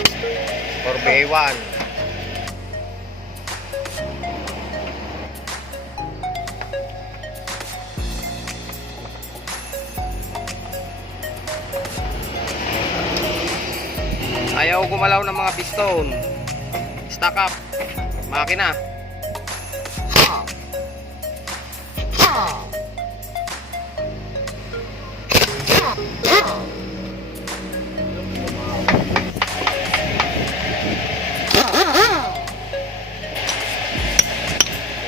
4BA1. Ayaw gumalaw ng mga piston. Stack up. Makina.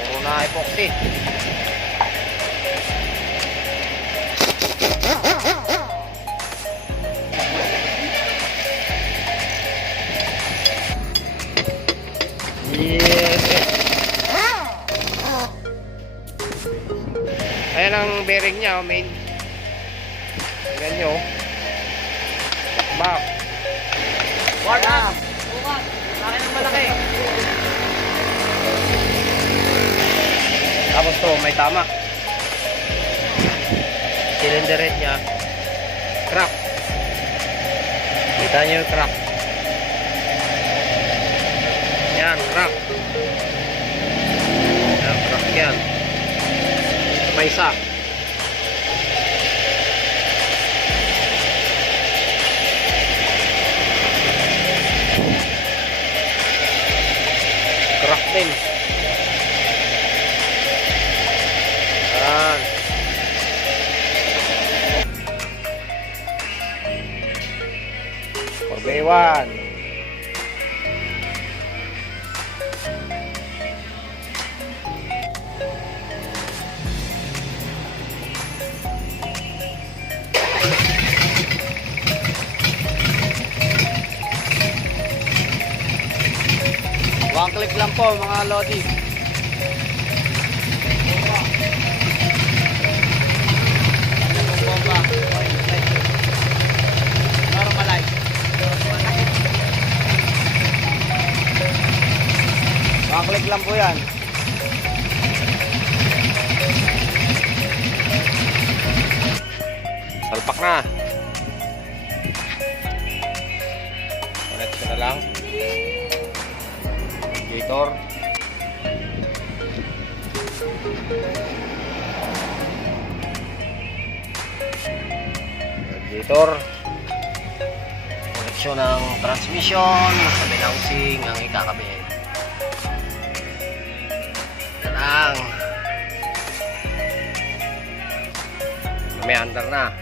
Puro na epoxy. Yes. Ayan ang bearing niya, main. Tingnan nyo. Back. Ward up. Bukas. Akin ang malaki. Tapos to, may tama. Cylinder head niya. Crack. Kita nyo yung crack. Yan, crack. Yan, crack yan. May isa. Crack din. Yan. Forbewan. One click lang po mga lodi. Bomba. Normalize. One click lang po yan. Salpak na. Connect na lang. Radiator. Radiator. Koneksyon ng transmission sa housing ang ikakabit. Yan lang. May under na.